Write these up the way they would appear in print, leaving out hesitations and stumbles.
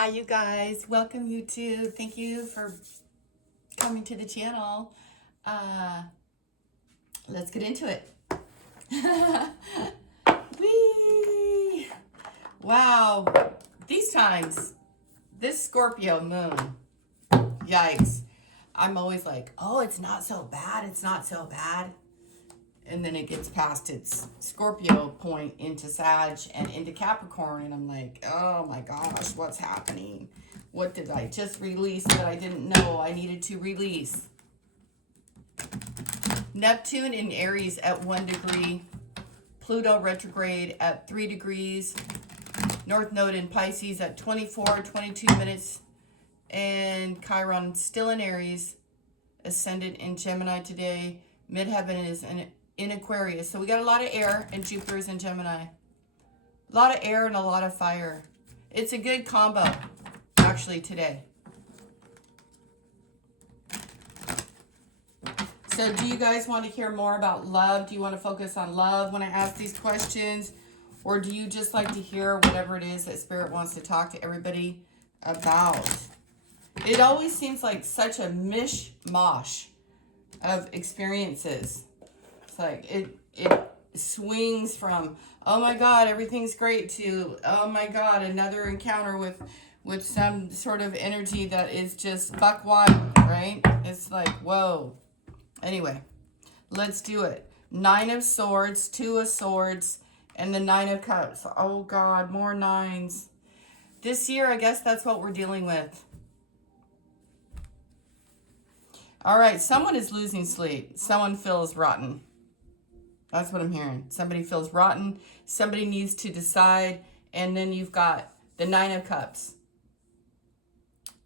Hi, you guys. Welcome, YouTube. Thank you for coming to the channel. Uh, let's get into it. Whee! Wow. These times, this Scorpio moon, yikes. I'm always like, oh, it's not so bad. It's not so bad. And then it gets past its Scorpio point into Sag and into Capricorn. And I'm like, oh my gosh, what's happening? What did I just release that I didn't know I needed to release? Neptune in Aries at 1 degree. Pluto retrograde at 3 degrees. North Node in Pisces at 22 minutes. And Chiron still in Aries. Ascendant in Gemini today. Midheaven is in Aquarius. So we got a lot of air, and Jupiter is in Gemini. A lot of air and a lot of fire. It's a good combo, actually, today. So do you guys want to hear more about love? Do you want to focus on love when I ask these questions? Or do you just like to hear whatever it is that Spirit wants to talk to everybody about? It always seems like such a mishmash of experiences. It's like it swings from, oh my God, everything's great, to, oh my God, another encounter with some sort of energy that is just buck wild, right? It's like, whoa. Anyway, let's do it. 9 of Swords, 2 of Swords, and the 9 of Cups. Oh God, more nines. This year, I guess that's what we're dealing with. All right, someone is losing sleep. Someone feels rotten. That's what I'm hearing. Somebody feels rotten. Somebody needs to decide. And then you've got the 9 of Cups.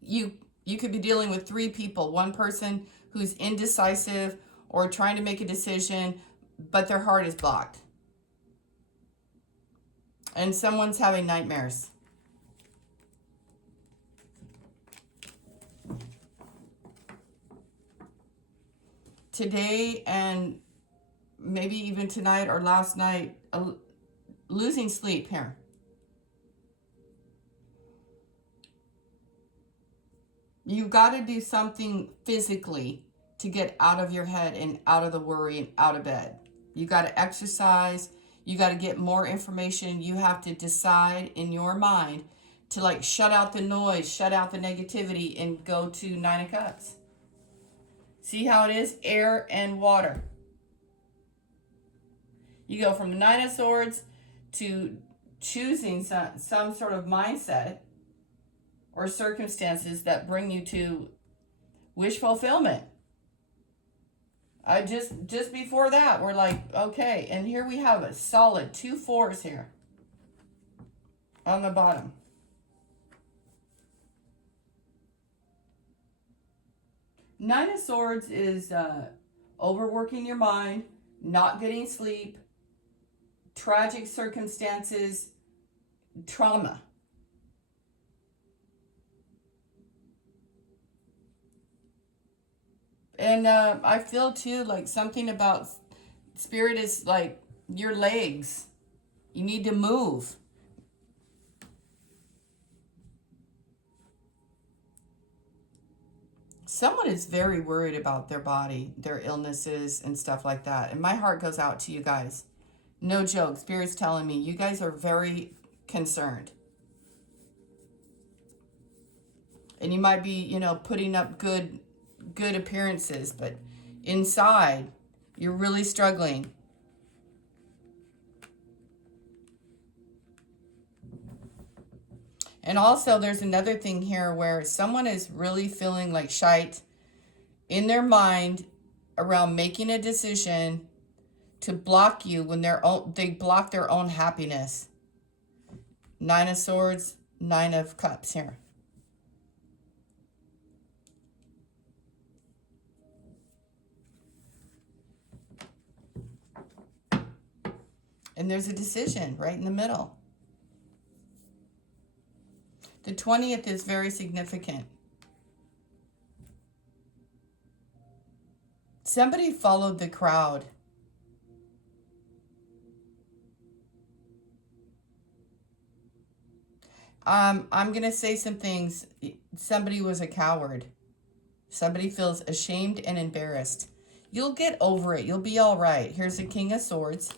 You could be dealing with 3 people. One person who's indecisive or trying to make a decision, but their heart is blocked. And someone's having nightmares. Today and maybe even tonight or last night, losing sleep here. You got to do something physically to get out of your head and out of the worry and out of bed. You got to exercise. You got to get more information. You have to decide in your mind to like shut out the noise, shut out the negativity, and go to 9 of Cups. See how it is? Air and water. You go from the 9 of Swords to choosing some sort of mindset or circumstances that bring you to wish fulfillment. Just before that, we're like, okay, and here we have a solid 2 4s here on the bottom. Nine of Swords is overworking your mind, not getting sleep, tragic circumstances, trauma. And I feel too like something about Spirit is like your legs. You need to move. Someone is very worried about their body, their illnesses and stuff like that. And my heart goes out to you guys. No joke. Spirit's telling me you guys are very concerned. And you might be, putting up good appearances, but inside you're really struggling. And also there's another thing here where someone is really feeling like shite in their mind around making a decision to block you when they block their own happiness. 9 of Swords, 9 of Cups here. And there's a decision right in the middle. The 20th is very significant. Somebody followed the crowd. I'm going to say some things. Somebody was a coward. Somebody feels ashamed and embarrassed. You'll get over it. You'll be all right. Here's the King of Swords.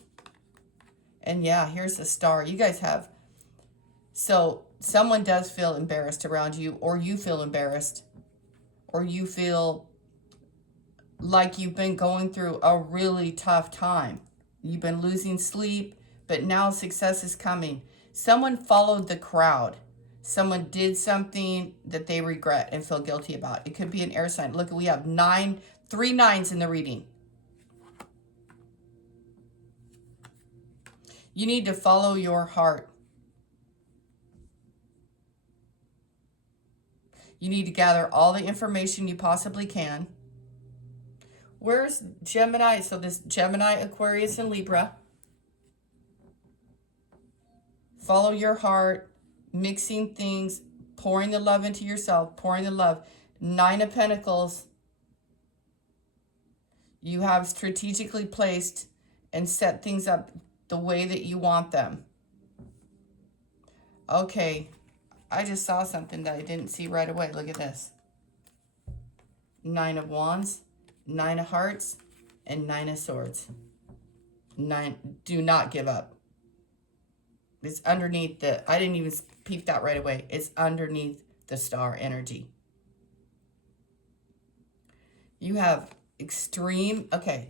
And yeah, here's the Star. You guys have. So someone does feel embarrassed around you, or you feel embarrassed, or you feel like you've been going through a really tough time. You've been losing sleep, but now success is coming. Someone followed the crowd. Someone did something that they regret and feel guilty about. It could be an air sign. Look, we have 3 nines in the reading. You need to follow your heart. You need to gather all the information you possibly can. Where's Gemini? So this Gemini, Aquarius, and Libra. Follow your heart, mixing things, pouring the love into yourself, pouring the love. 9 of Pentacles. You have strategically placed and set things up the way that you want them. Okay, I just saw something that I didn't see right away. Look at this. 9 of Wands, 9 of Hearts, and 9 of Swords. 9, do not give up. It's underneath the, I didn't even peep that right away. It's underneath the Star energy. You have extreme, okay.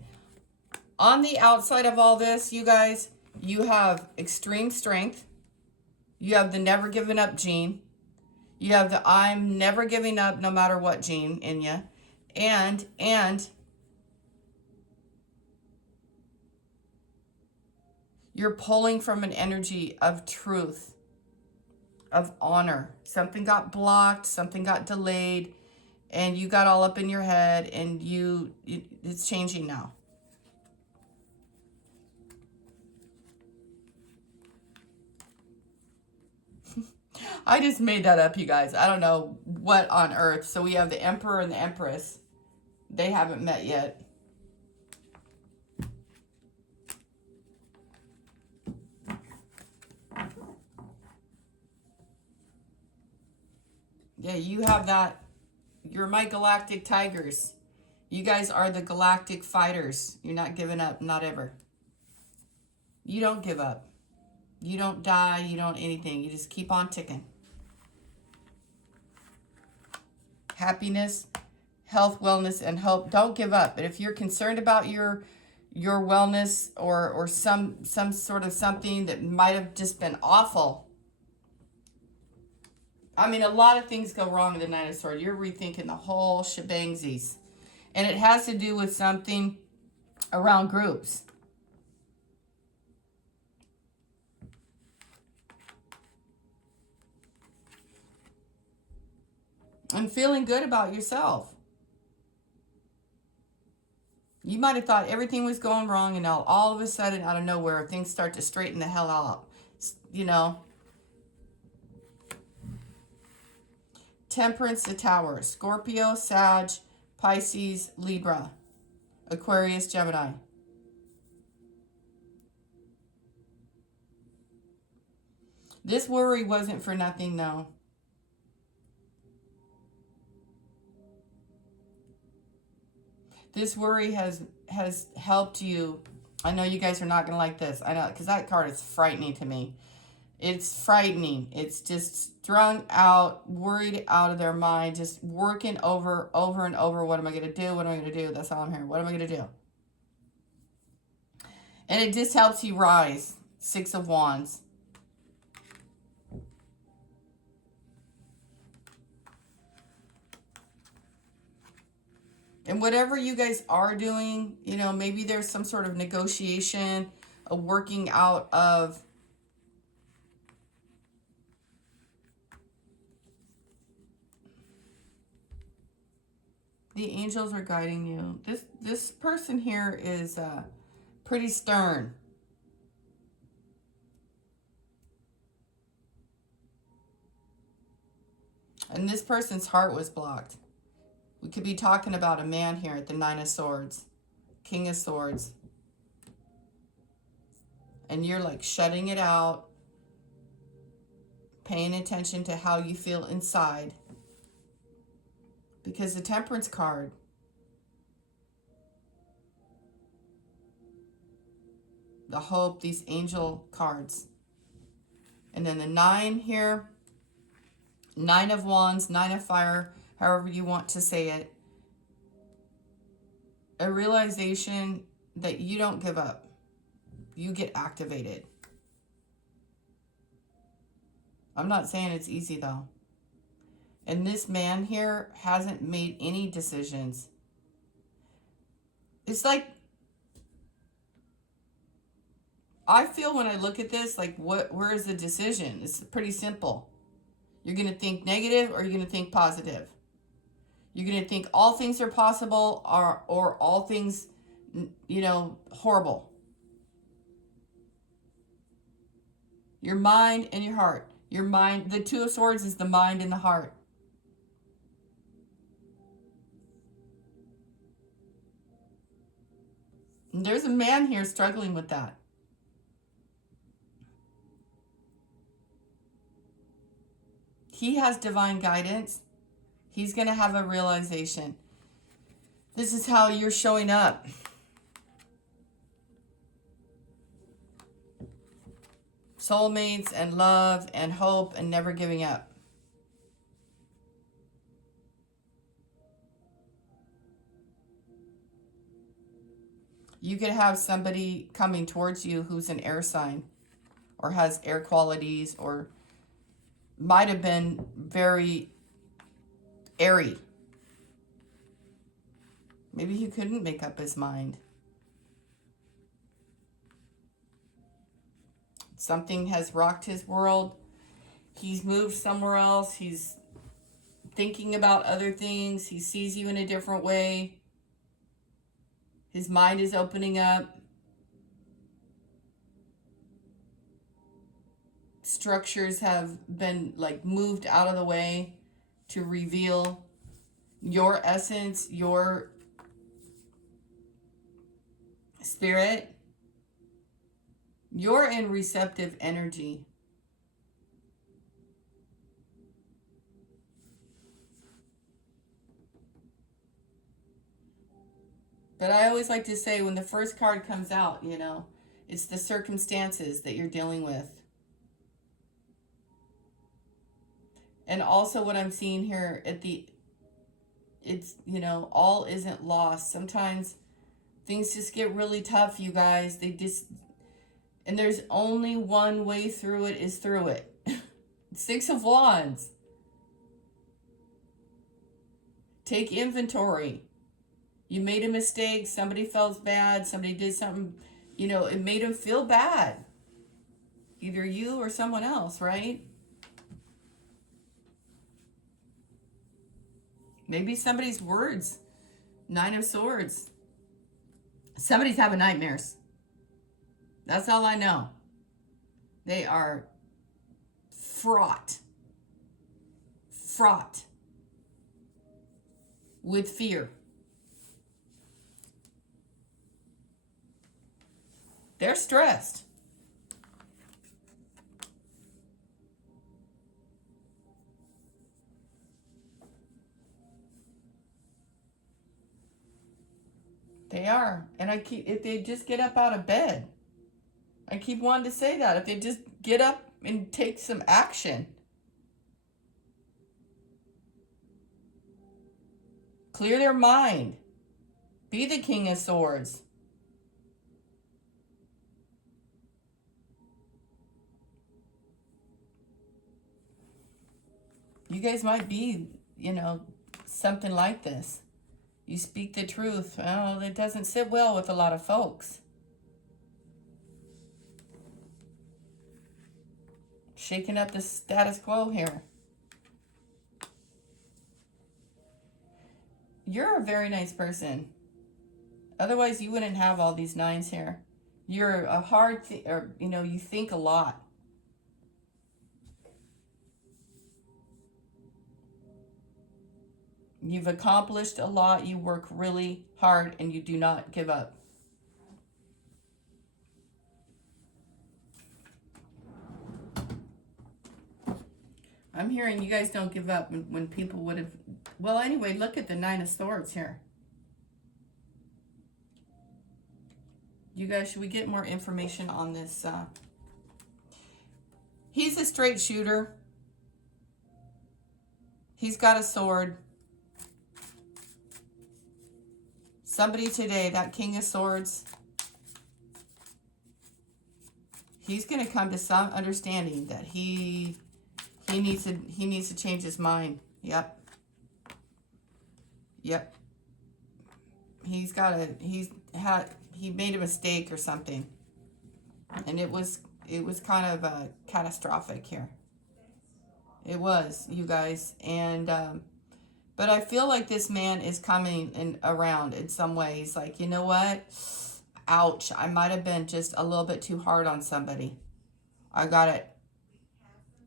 On the outside of all this, you guys, you have extreme strength. You have the never giving up gene. You have the I'm never giving up no matter what gene in you. And you're pulling from an energy of truth, of honor. Something got blocked, something got delayed, and you got all up in your head, and it's changing now. I just made that up, you guys. I don't know what on earth. So we have the Emperor and the Empress. They haven't met yet. Yeah, you have that. You're my galactic tigers. You guys are the galactic fighters. You're not giving up, not ever. You don't give up. You don't die. You don't anything. You just keep on ticking. Happiness, health, wellness, and hope. Don't give up. But if you're concerned about your wellness or some sort of something that might have just been awful. I mean, a lot of things go wrong in the Nine of Swords. You're rethinking the whole shebangsies. And it has to do with something around groups. And feeling good about yourself. You might have thought everything was going wrong, and now all of a sudden, out of nowhere, things start to straighten the hell out. You know. Temperance, the Tower. Scorpio, Sag, Pisces, Libra, Aquarius, Gemini. This worry wasn't for nothing, though. This worry has helped you. I know you guys are not going to like this. I know, because that card is frightening to me. It's frightening. It's just strung out, worried out of their mind, just working over and over. What am I going to do? What am I going to do? That's all I'm hearing. What am I going to do? And it just helps you rise. 6 of Wands. And whatever you guys are doing, you know, maybe there's some sort of negotiation, a working out of the angels are guiding you. This person here is pretty stern. And this person's heart was blocked. We could be talking about a man here at the 9 of Swords, King of Swords. And you're like shutting it out, paying attention to how you feel inside. Because the Temperance card, the Hope, these angel cards. And then the 9 here, 9 of Wands, 9 of Fire, however you want to say it. A realization that you don't give up. You get activated. I'm not saying it's easy though. And this man here hasn't made any decisions. It's like, I feel when I look at this, like where is the decision? It's pretty simple. You're going to think negative or you're going to think positive. You're going to think all things are possible or all things, horrible. Your mind and your heart. Your mind, the 2 of Swords is the mind and the heart. And there's a man here struggling with that. He has divine guidance. He's going to have a realization. This is how you're showing up. Soulmates and love and hope and never giving up. You could have somebody coming towards you who's an air sign or has air qualities or might have been very airy. Maybe he couldn't make up his mind. Something has rocked his world. He's moved somewhere else. He's thinking about other things. He sees you in a different way. His mind is opening up. Structures have been moved out of the way to reveal your essence, your spirit. You're in receptive energy. But I always like to say when the first card comes out, it's the circumstances that you're dealing with. And also what I'm seeing here all isn't lost. Sometimes things just get really tough, you guys. And there's only one way through it is through it. 6 of Wands. Take inventory. You made a mistake. Somebody felt bad. Somebody did something, it made them feel bad. Either you or someone else, right? Maybe somebody's words. 9 of Swords. Somebody's having nightmares. That's all I know. They are fraught with fear. They're stressed. They are. And if they just get up out of bed, I keep wanting to say that. If they just get up and take some action. Clear their mind. Be the King of Swords. You guys might be, something like this. You speak the truth. Oh, it doesn't sit well with a lot of folks. Shaking up the status quo here. You're a very nice person. Otherwise, you wouldn't have all these 9s here. You're a hard, you think a lot. You've accomplished a lot. You work really hard and you do not give up. I'm hearing you guys don't give up when people would have. Well, anyway, look at the Nine of Swords here. You guys, should we get more information on this? He's a straight shooter. He's got a sword. Somebody today, that King of Swords, he's going to come to some understanding that he needs to change his mind. Yep. Yep. He made a mistake or something. And it was kind of catastrophic here. It was, you guys. And but I feel like this man is coming around in some ways. Like, you know what? Ouch. I might have been just a little bit too hard on somebody. I got it.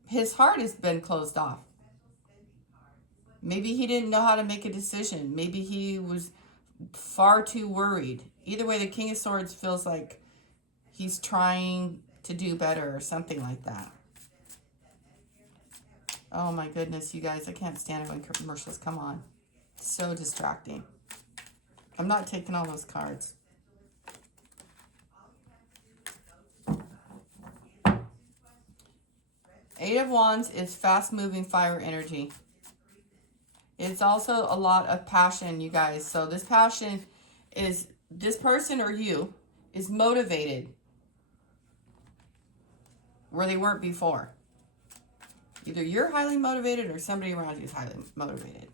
His heart has been closed off. Maybe he didn't know how to make a decision. Maybe he was far too worried. Either way, the King of Swords feels like he's trying to do better or something like that. Oh my goodness, you guys, I can't stand it when commercials come on. It's so distracting. I'm not taking all those cards. Eight of Wands is fast-moving fire energy. It's also a lot of passion, you guys. So this passion is, this person or you is motivated where they weren't before. Either you're highly motivated or somebody around you is highly motivated.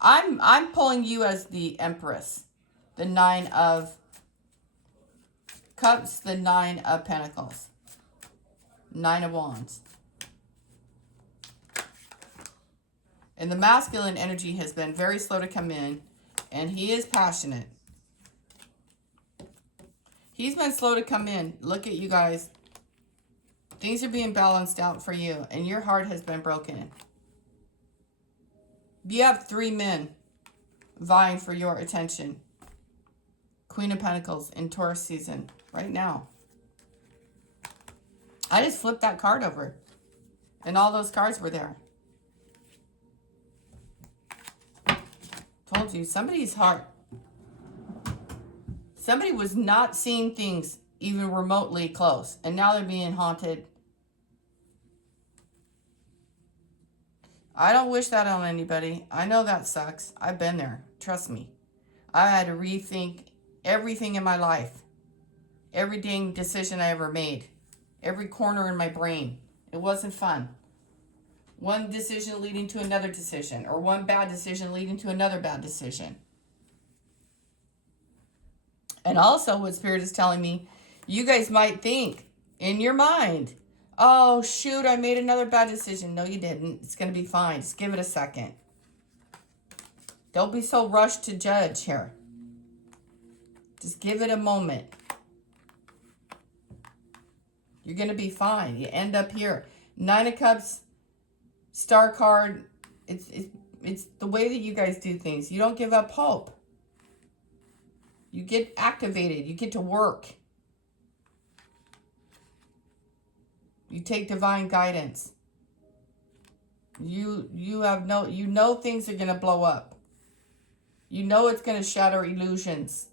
I'm pulling you as the Empress. The Nine of Cups, the Nine of Pentacles. Nine of Wands. And the masculine energy has been very slow to come in. And he is passionate. He's been slow to come in. Look at you guys. Things are being balanced out for you, and your heart has been broken. You have three men vying for your attention. Queen of Pentacles in Taurus season right now. I just flipped that card over, and all those cards were there. Told you, somebody's heart. Somebody was not seeing things even remotely close, and now they're being haunted. I don't wish that on anybody. I know that sucks. I've been there. Trust me. I had to rethink everything in my life. Every dang decision I ever made. Every corner in my brain. It wasn't fun. One decision leading to another decision. Or one bad decision leading to another bad decision. And also what Spirit is telling me, you guys might think in your mind, oh, shoot, I made another bad decision. No, you didn't. It's going to be fine. Just give it a second. Don't be so rushed to judge here. Just give it a moment. You're going to be fine. You end up here. Nine of Cups, Star card. It's the way that you guys do things. You don't give up hope. You get activated. You get to work. You take divine guidance. You know things are going to blow up. You know it's going to shatter illusions.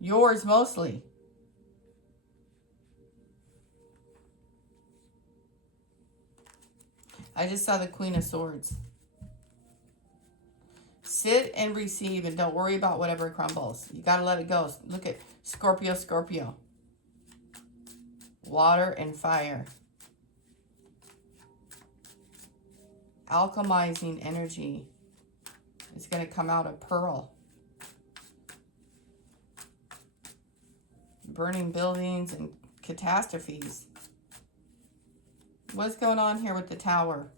Yours mostly. I just saw the Queen of Swords. Sit and receive and don't worry about whatever crumbles. You got to let it go. Look at Scorpio, Scorpio. Water and fire. Alchemizing energy is going to come out of Pearl. Burning buildings and catastrophes. What's going on here with the Tower?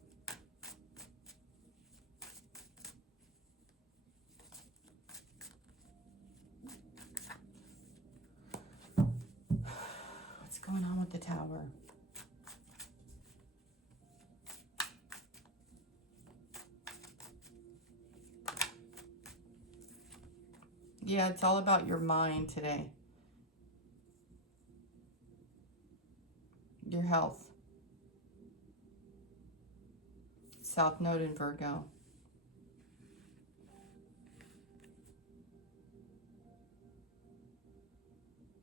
What's going on with the Tower? Yeah, it's all about your mind today. Your health. South Node in Virgo.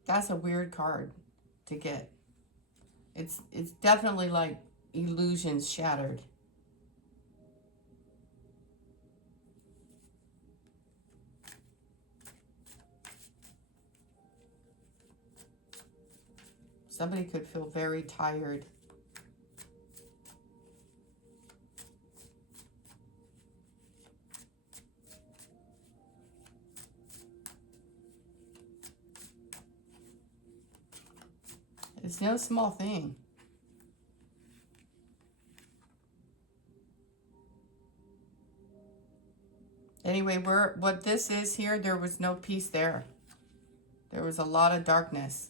That's a weird card to get. It's definitely like illusions shattered. Somebody could feel very tired. It's no small thing. Anyway, what this is here, there was no peace there. There was a lot of darkness.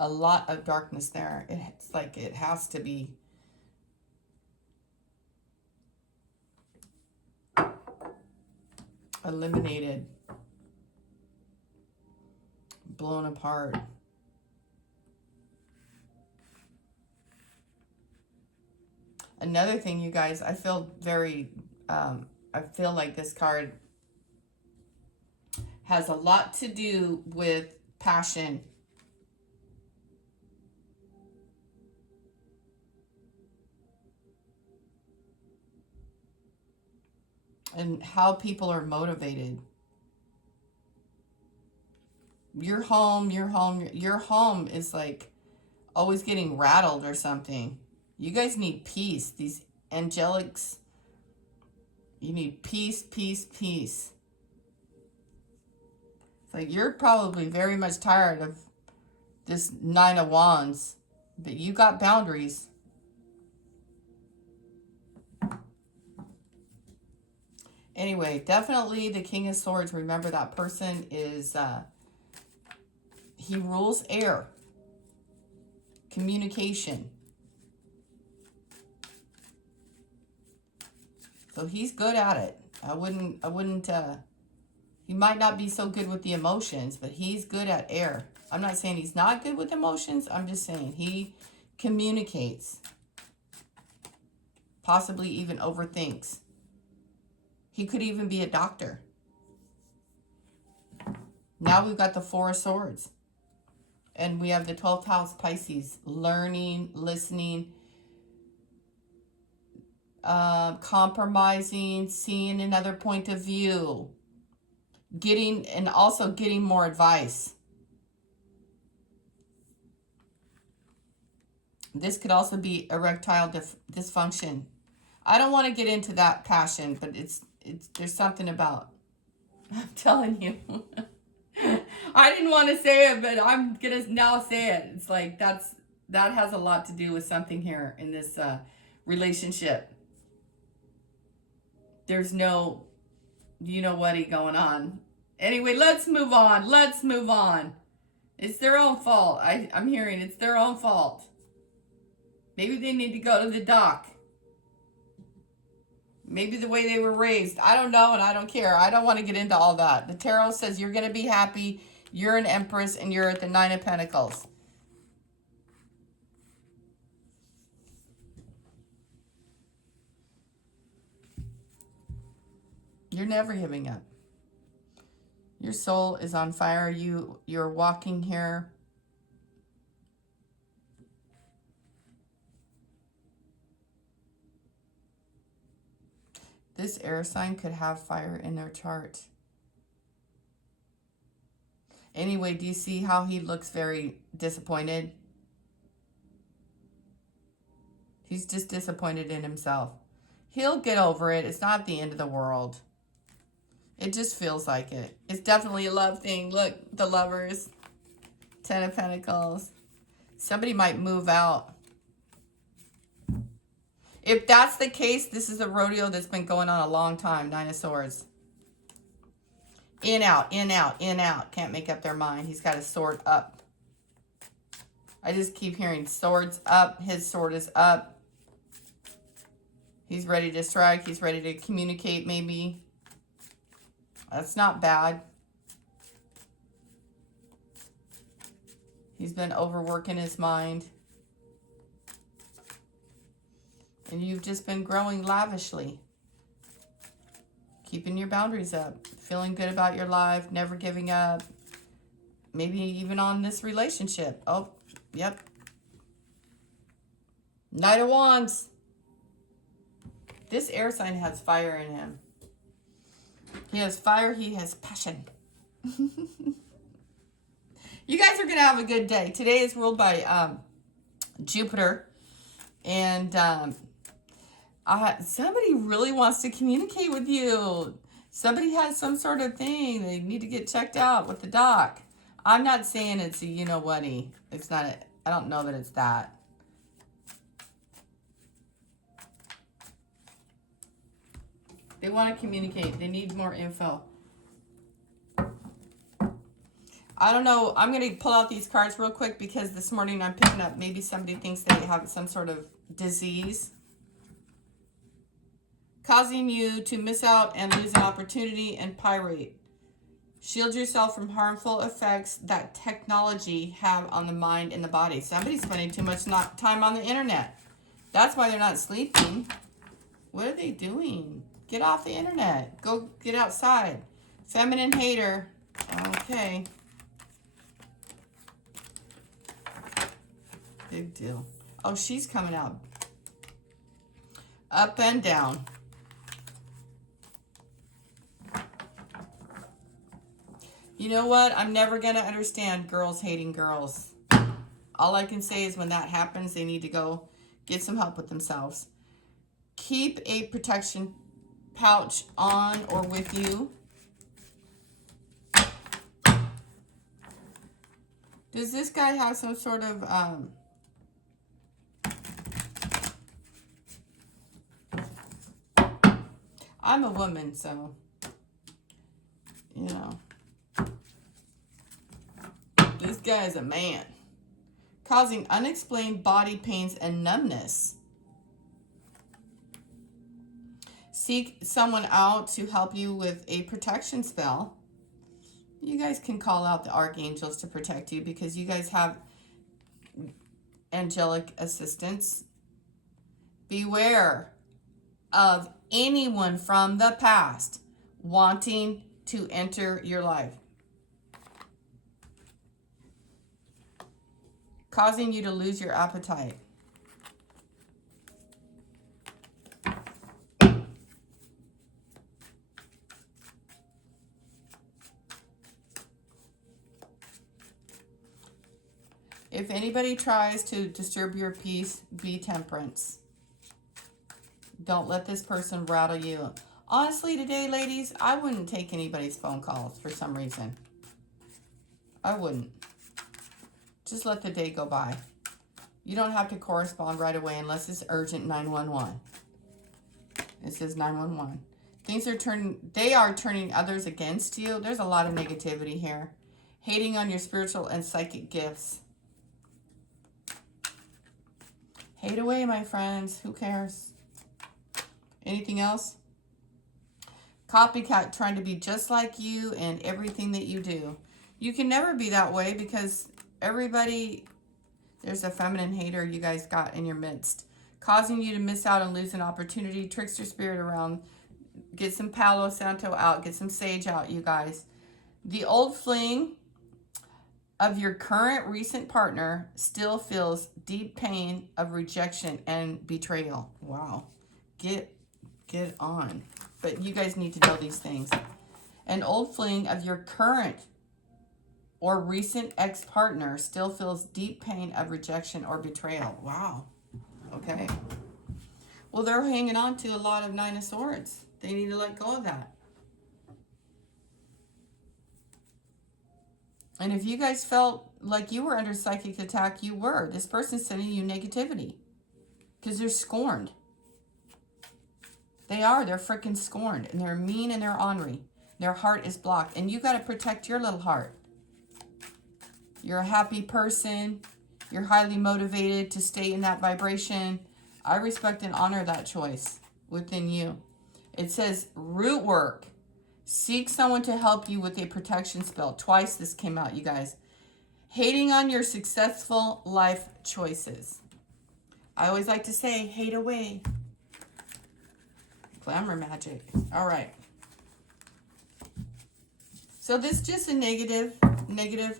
A lot of darkness there. It's like it has to be eliminated, blown apart. Another thing, you guys, I feel very, I feel like this card has a lot to do with passion. And how people are motivated. Your home is like always getting rattled or something. You guys need peace. These angelics, you need peace, peace, peace. It's like you're probably very much tired of this Nine of Wands, but you got boundaries. Anyway, definitely the King of Swords. Remember, that person is, he rules air. Communication. So he's good at it. I wouldn't, he might not be so good with the emotions, but he's good at air. I'm not saying he's not good with emotions. I'm just saying he communicates. Possibly even overthinks. He could even be a doctor. Now we've got the Four of Swords. And we have the 12th house Pisces. Learning, listening, compromising, seeing another point of view. And also getting more advice. This could also be erectile dysfunction. I don't want to get into that passion, but there's something about, I'm telling you. I didn't want to say it, but I'm going to now say it. It's like that has a lot to do with something here in this relationship. There's no, you know what, going on. Anyway, let's move on. Let's move on. It's their own fault. I'm hearing it's their own fault. Maybe they need to go to the doc. Maybe the way they were raised. I don't know, and I don't care. I don't want to get into all that. The tarot says you're going to be happy. You're an Empress, and you're at the Nine of Pentacles. You're never giving up. Your soul is on fire. You're walking here. This air sign could have fire in their chart. Anyway, do you see how he looks very disappointed? He's just disappointed in himself. He'll get over it. It's not the end of the world. It just feels like it. It's definitely a love thing. Look, the Lovers. 10 of Pentacles. Somebody might move out. If that's the case, this is a rodeo that's been going on a long time. Nine of Swords. In, out, in, out, in, out. Can't make up their mind. He's got his sword up. I just keep hearing swords up. His sword is up. He's ready to strike. He's ready to communicate, maybe. That's not bad. He's been overworking his mind. And you've just been growing lavishly. Keeping your boundaries up. Feeling good about your life. Never giving up. Maybe even on this relationship. Oh, yep. Knight of Wands. This air sign has fire in him. He has fire. He has passion. You guys are going to have a good day. Today is ruled by Jupiter. And somebody really wants to communicate with you. Somebody has some sort of thing. They need to get checked out with the doc. I'm not saying it's a you-know-what-y. It's not. I don't know that it's that. They want to communicate. They need more info. I don't know. I'm going to pull out these cards real quick because this morning I'm picking up maybe somebody thinks they have some sort of disease, causing you to miss out and lose an opportunity and pyrate. Shield yourself from harmful effects that technology have on the mind and the body. Somebody's spending too much time on the internet. That's why they're not sleeping. What are they doing? Get off the internet. Go get outside. Feminine hater. Okay. Big deal. Oh, she's coming out. Up and down. You know what? I'm never going to understand girls hating girls. All I can say is when that happens, they need to go get some help with themselves. Keep a protection pouch on or with you. Does this guy have some sort of I'm a woman, so you know. This guy is a man. Causing unexplained body pains and numbness. Seek someone out to help you with a protection spell. You guys can call out the archangels to protect you because you guys have angelic assistance. Beware of anyone from the past wanting to enter your life, causing you to lose your appetite. If anybody tries to disturb your peace, be temperance. Don't let this person rattle you. Honestly, today, ladies, I wouldn't take anybody's phone calls for some reason. I wouldn't. Just let the day go by. You don't have to correspond right away unless it's urgent 911. It says 911. They are turning others against you. There's a lot of negativity here. Hating on your spiritual and psychic gifts. Hate away, my friends. Who cares? Anything else? Copycat, trying to be just like you and everything that you do. You can never be that way because everybody, there's a feminine hater you guys got in your midst. Causing you to miss out and lose an opportunity. Trickster spirit around. Get some Palo Santo out. Get some sage out, you guys. The old fling of your current recent partner still feels deep pain of rejection and betrayal. Wow. Get on. But you guys need to know these things. An old fling of your current or recent ex-partner still feels deep pain of rejection or betrayal. Wow. Okay. Well, they're hanging on to a lot of Nine of Swords. They need to let go of that. And if you guys felt like you were under psychic attack, you were. This person's sending you negativity because they're scorned. They are. They're freaking scorned. And they're mean and they're ornery. Their heart is blocked. And you got to protect your little heart. You're a happy person. You're highly motivated to stay in that vibration. I respect and honor that choice within you. It says root work. Seek someone to help you with a protection spell. Twice this came out, you guys. Hating on your successful life choices. I always like to say, hate away. Glamour magic. All right. So this is just a negative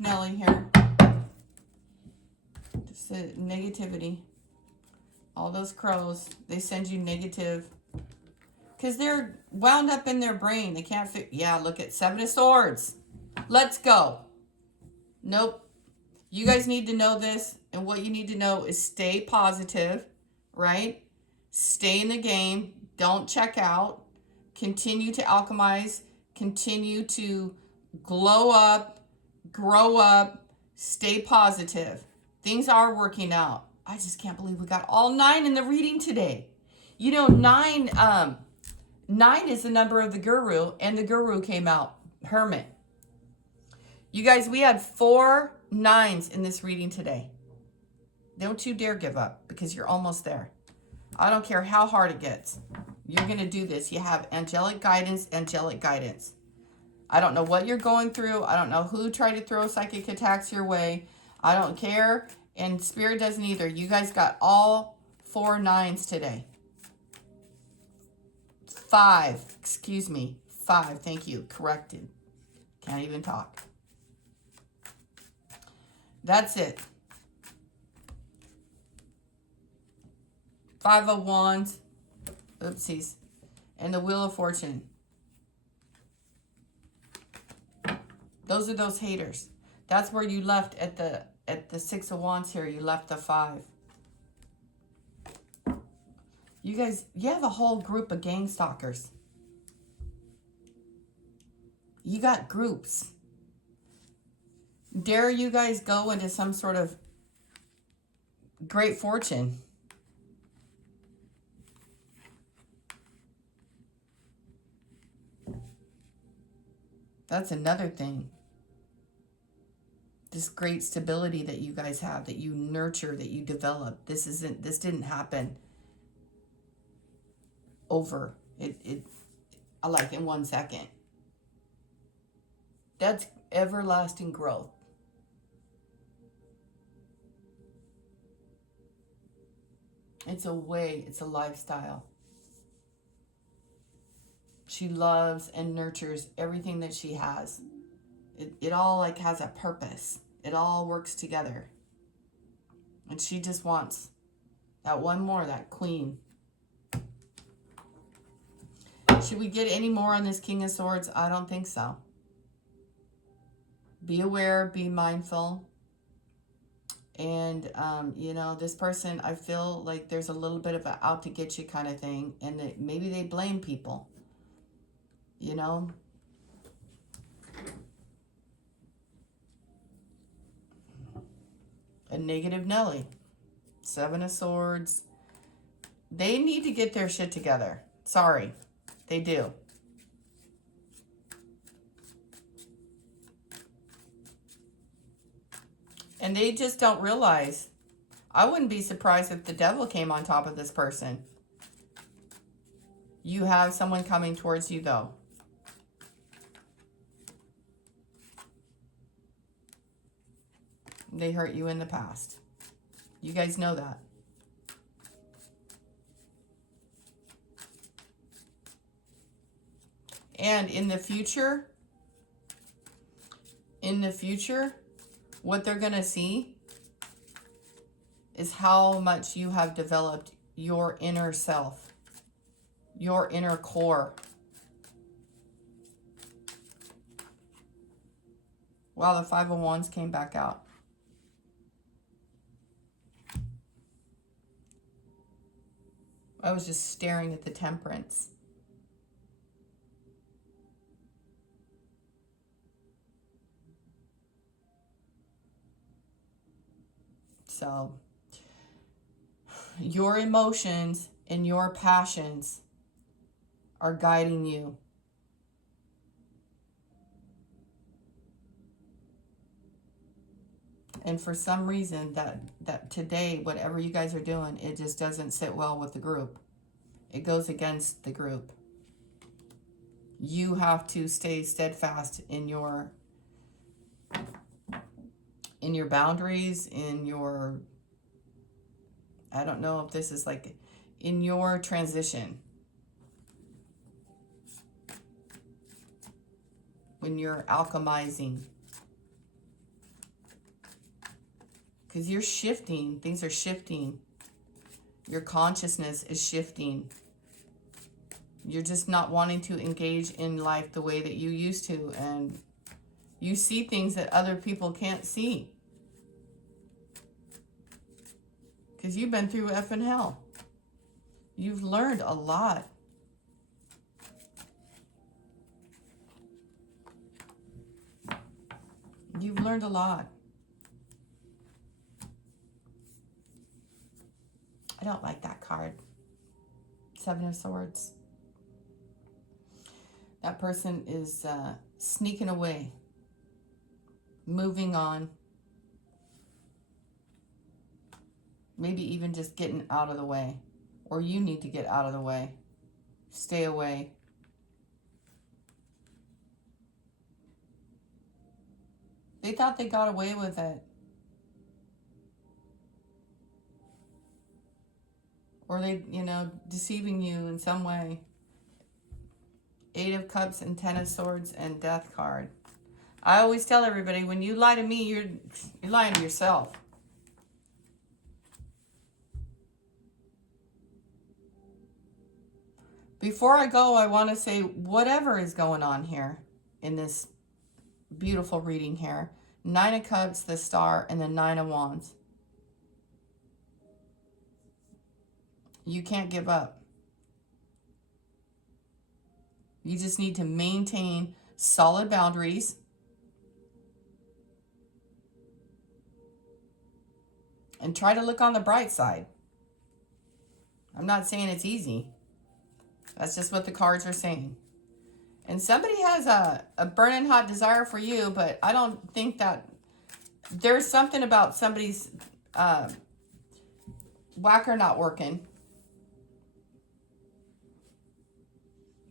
Nelly here. Just a negativity. All those crows, they send you negative. Because they're wound up in their brain. They can't fit. Yeah, look at 7 of Swords. Let's go. Nope. You guys need to know this. And what you need to know is stay positive, right? Stay in the game. Don't check out. Continue to alchemize. Continue to glow up, grow up, stay positive. Things are working out. I just can't believe we got all 9 in the reading today. You know, 9 is the number of the guru, and the guru came out, Hermit. You guys, we had 4 9s in this reading today. Don't you dare give up, because you're almost there. I don't care how hard it gets. You're going to do this. You have angelic guidance, angelic guidance. I don't know what you're going through. I don't know who tried to throw psychic attacks your way. I don't care. And Spirit doesn't either. You guys got all 4 9s today. 5. Excuse me. 5. Thank you. Corrected. Can't even talk. That's it. 5 of Wands. Oopsies. And the Wheel of Fortune. Those are those haters. That's where you left at the 6 of Wands here. You left the 5. You guys, you have a whole group of gang stalkers. You got groups. Dare you guys go into some sort of great fortune. That's another thing. This great stability that you guys have, that you nurture, that you develop. This didn't happen over. I like in 1 second. That's everlasting growth. It's a way, it's a lifestyle. She loves and nurtures everything that she has. It all like has a purpose. It all works together. And she just wants that one more, that queen. Should we get any more on this King of Swords? I don't think so. Be aware, be mindful. And, you know, this person, I feel like there's a little bit of an out to get you kind of thing. And maybe they blame people. You know? A negative Nelly. 7 of Swords. They need to get their shit together. Sorry. They do. And they just don't realize. I wouldn't be surprised if the devil came on top of this person. You have someone coming towards you, though. They hurt you in the past. You guys know that. And in the future, what they're going to see is how much you have developed your inner self, your inner core. Wow, the 5 of Wands came back out. I was just staring at the Temperance. So, your emotions and your passions are guiding you. And for some reason, that today, whatever you guys are doing, it just doesn't sit well with the group. It goes against the group. You have to stay steadfast in your in your boundaries, in your, I don't know if this is like in your transition. When you're alchemizing. Because you're shifting. Things are shifting. Your consciousness is shifting. You're just not wanting to engage in life the way that you used to. And you see things that other people can't see. Because you've been through effing hell. You've learned a lot. You've learned a lot. I don't like that card. Seven of Swords. That person is sneaking away. Moving on. Maybe even just getting out of the way. Or you need to get out of the way. Stay away. They thought they got away with it. Or they, deceiving you in some way. Eight of Cups and Ten of Swords and Death card. I always tell everybody, when you lie to me, you're lying to yourself. Before I go, I want to say whatever is going on here in this beautiful reading here. Nine of Cups, the Star, and the Nine of Wands. You can't give up. You just need to maintain solid boundaries. And try to look on the bright side. I'm not saying it's easy. That's just what the cards are saying. And somebody has a burning hot desire for you, but I don't think that there's something about somebody's whacker not working.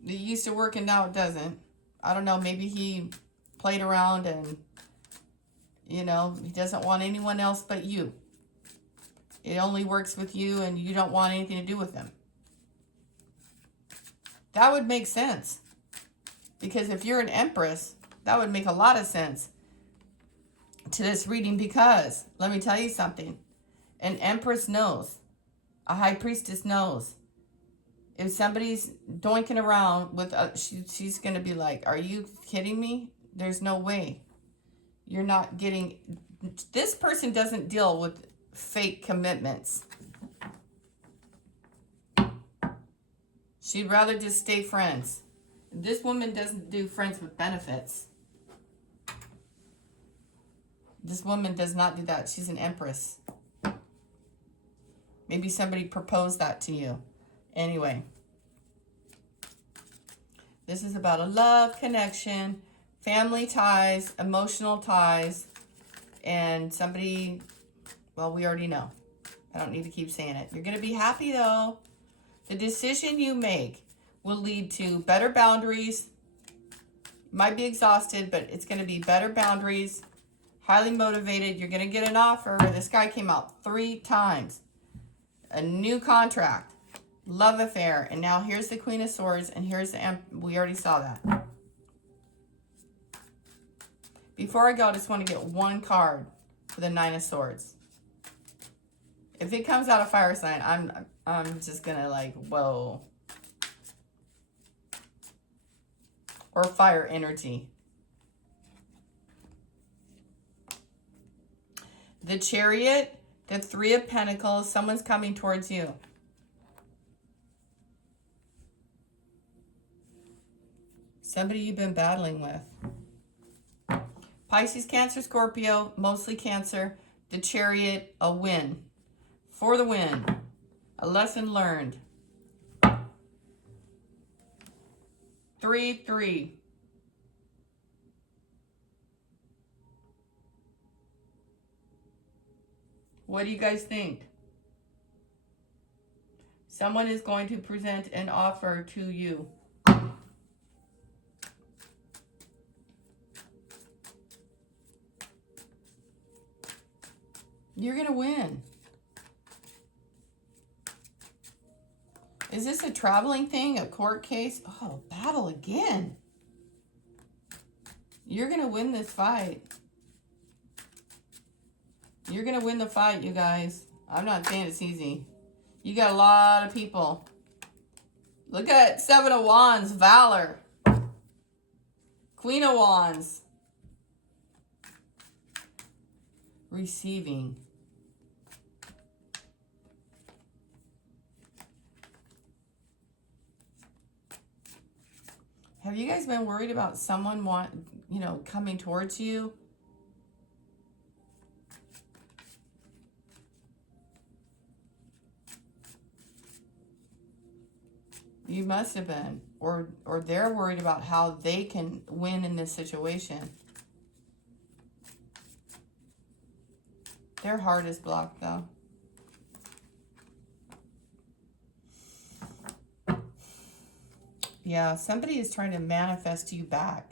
It used to work and now it doesn't. I don't know, maybe he played around and, he doesn't want anyone else but you. It only works with you and you don't want anything to do with him. That would make sense. Because if you're an Empress, that would make a lot of sense to this reading, because let me tell you something. An Empress knows. A High Priestess knows. If somebody's doinking around with, she's going to be like, are you kidding me? There's no way. You're not getting, this person doesn't deal with fake commitments. She'd rather just stay friends. This woman doesn't do friends with benefits. This woman does not do that. She's an Empress. Maybe somebody proposed that to you. Anyway. This is about a love connection, family ties, emotional ties, and somebody, well, we already know. I don't need to keep saying it. You're going to be happy, though. The decision you make will lead to better boundaries. You might be exhausted, but it's going to be better boundaries. Highly motivated. You're going to get an offer. This guy came out 3 times. A new contract. Love affair. And now here's the Queen of Swords. And here's the we already saw that. Before I go, I just want to get one card for the Nine of Swords. If it comes out of fire sign, I'm just going to like, whoa. Or fire energy. The Chariot, the Three of Pentacles, someone's coming towards you. Somebody you've been battling with. Pisces, Cancer, Scorpio, mostly Cancer. The Chariot, a win. For the win. A lesson learned. 3-3. What do you guys think? Someone is going to present an offer to you. You're going to win. Is this a traveling thing, a court case? Oh, battle again. You're going to win this fight. You're going to win the fight, you guys. I'm not saying it's easy. You got a lot of people. Look at 7 of Wands, Valor. Queen of Wands. Receiving. Have you guys been worried about someone coming towards you? You must have been. Or they're worried about how they can win in this situation. Their heart is blocked, though. Yeah, somebody is trying to manifest you back.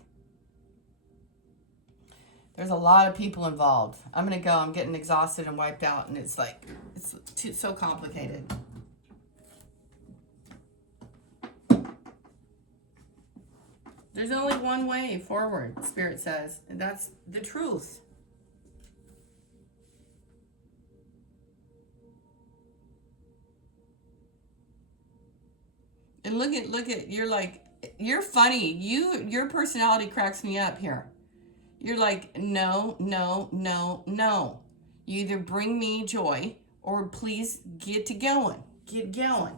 There's a lot of people involved. I'm going to go. I'm getting exhausted and wiped out, and it's like, so complicated. There's only one way forward, Spirit says, and that's the truth. And look at, you're funny. Your personality cracks me up here. You're like, no, no, no, no. You either bring me joy or please get going. Get going.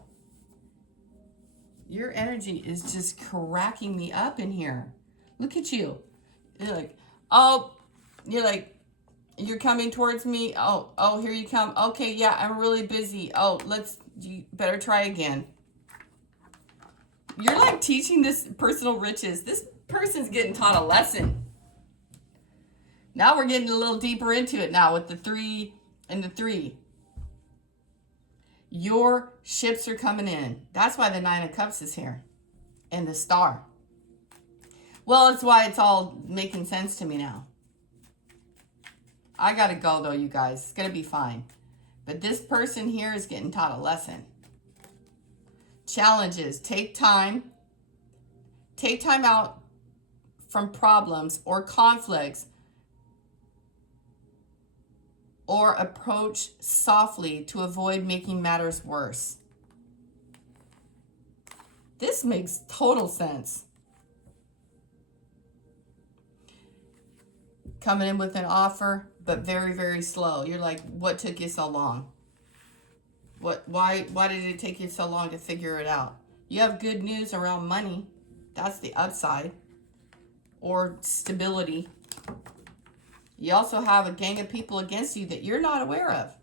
Your energy is just cracking me up in here. Look at you. You're like, oh, you're coming towards me. Oh, here you come. Okay, yeah, I'm really busy. Oh, you better try again. You're like teaching this personal riches. This person's getting taught a lesson. Now we're getting a little deeper into it now with the 3 and the 3. Your ships are coming in. That's why the 9 of Cups is here. And the Star. Well, that's why it's all making sense to me now. I gotta go though, you guys. It's gonna be fine. But this person here is getting taught a lesson. Challenges. Take time. Take time out from problems or conflicts. Or approach softly to avoid making matters worse. This makes total sense. Coming in with an offer, but very, very slow. You're like, what took you so long? Why did it take you so long to figure it out? You have good news around money. That's the upside. Or stability. You also have a gang of people against you that you're not aware of.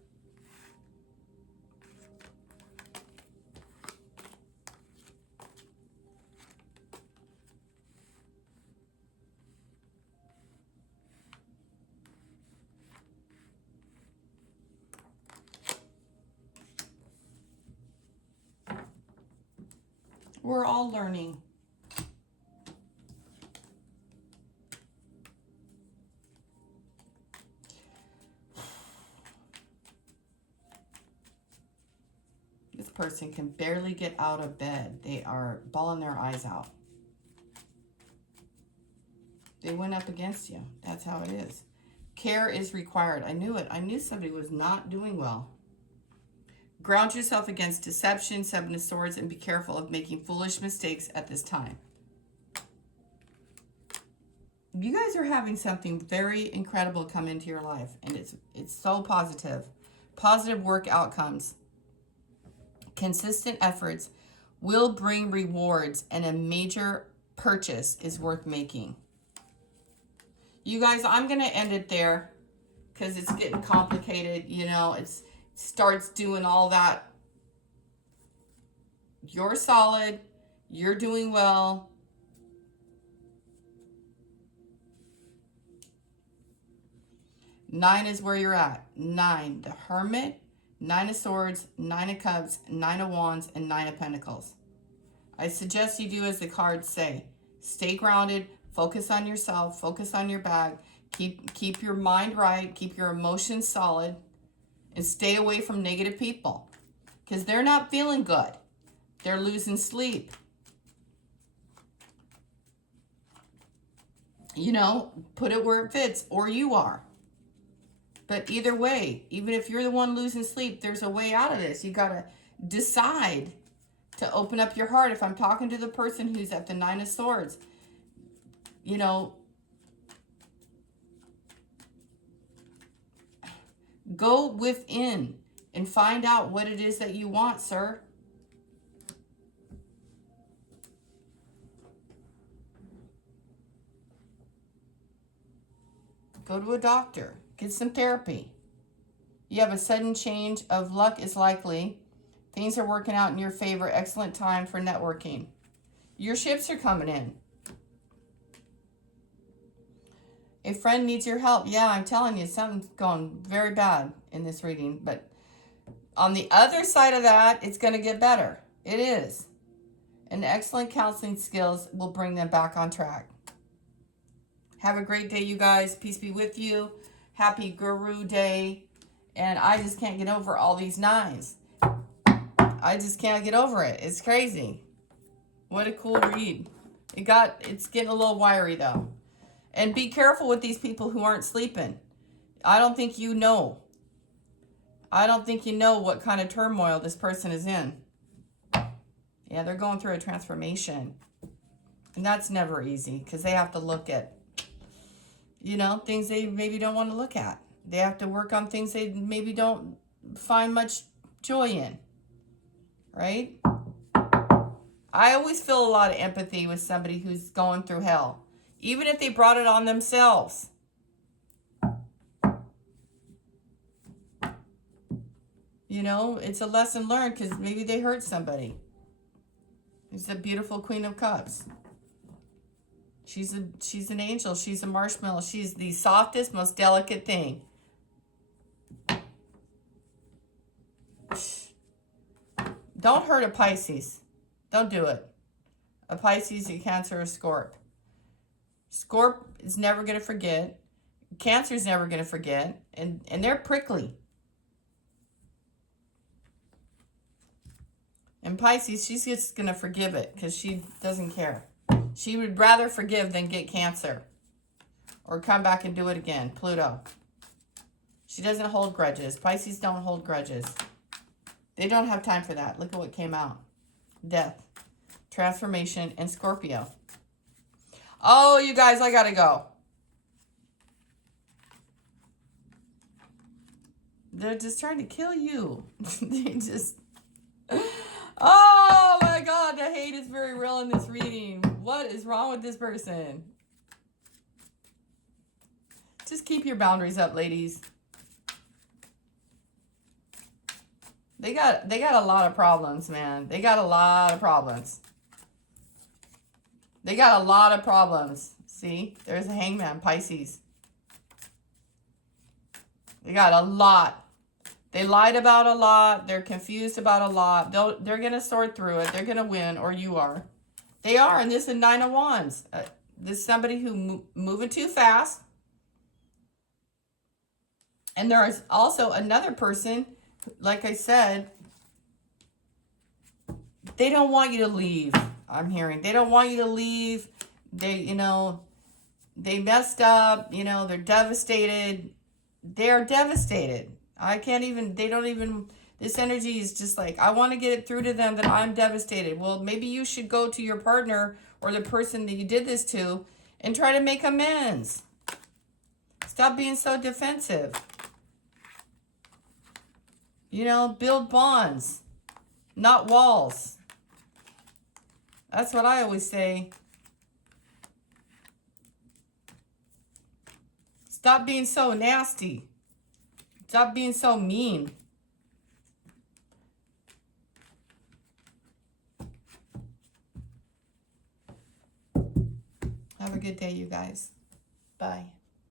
We're all learning. This person can barely get out of bed. They are bawling their eyes out. They went up against you. That's how it is. Care is required. I knew it. I knew somebody was not doing well. Ground yourself against deception, 7 of Swords, and be careful of making foolish mistakes at this time. You guys are having something very incredible come into your life, and it's so positive. Positive work outcomes. Consistent efforts will bring rewards, and a major purchase is worth making. You guys, I'm going to end it there because it's getting complicated. It starts doing all that. You're solid. You're doing well. Nine is where you're at. 9, the Hermit, 9 of Swords, 9 of Cups, 9 of Wands, and 9 of Pentacles. I suggest you do as the cards say. Stay grounded. Focus on yourself. Focus on your bag. Keep your mind right. Keep your emotions solid. And stay away from negative people. Because they're not feeling good. They're losing sleep. You know, put it where it fits, or you are. But either way, even if you're the one losing sleep, there's a way out of this. You got to decide to open up your heart. If I'm talking to the person who's at the Nine of Swords, you know, go within and find out what it is that you want, sir. Go to a doctor. Get some therapy. You have a sudden change of luck is likely. Things are working out in your favor. Excellent time for networking. Your ships are coming in. A friend needs your help. Yeah, I'm telling you, something's going very bad in this reading. But on the other side of that, it's going to get better. It is. And excellent counseling skills will bring them back on track. Have a great day, you guys. Peace be with you. Happy Guru Day. And I just can't get over all these nines. I just can't get over it. It's crazy. What a cool read. It's getting a little wiry though. And be careful with these people who aren't sleeping. I don't think you know. I don't think you know what kind of turmoil this person is in. Yeah, they're going through a transformation. And that's never easy because they have to look at, you know, things they maybe don't want to look at. They have to work on things they maybe don't find much joy in. Right? I always feel a lot of empathy with somebody who's going through hell. Even if they brought it on themselves. You know, it's a lesson learned because maybe they hurt somebody. It's a beautiful Queen of Cups. She's an angel. She's a marshmallow. She's the softest, most delicate thing. Don't hurt a Pisces. Don't do it. A Pisces, a Cancer, a Scorp. Scorp is never going to forget. Cancer is never going to forget. And they're prickly. And Pisces, she's just going to forgive it because she doesn't care. She would rather forgive than get Cancer. Or come back and do it again. Pluto. She doesn't hold grudges. Pisces don't hold grudges. They don't have time for that. Look at what came out. Death. Transformation and Scorpio. Oh, you guys, I gotta go. They're just trying to kill you. They just... Oh my God, the hate is very real in this reading. What is wrong with this person? Just keep your boundaries up, ladies. They got a lot of problems, man. They got a lot of problems. They got a lot of problems. See? There's a Hangman, Pisces. They got a lot. They lied about a lot. They're confused about a lot. They're going to sort through it. They're going to win, or you are. They are, and this is Nine of Wands. This is somebody who moving too fast. And there is also another person, like I said, they don't want you to leave. I'm hearing they don't want you to leave. They, you know, they messed up. You know, they're devastated. They're devastated. I can't even, they don't even, this energy is just like, I want to get it through to them that I'm devastated. Well, maybe you should go to your partner or the person that you did this to and try to make amends. Stop being so defensive. You know, build bonds, not walls. That's what I always say. Stop being so nasty. Stop being so mean. Have a good day, you guys. Bye.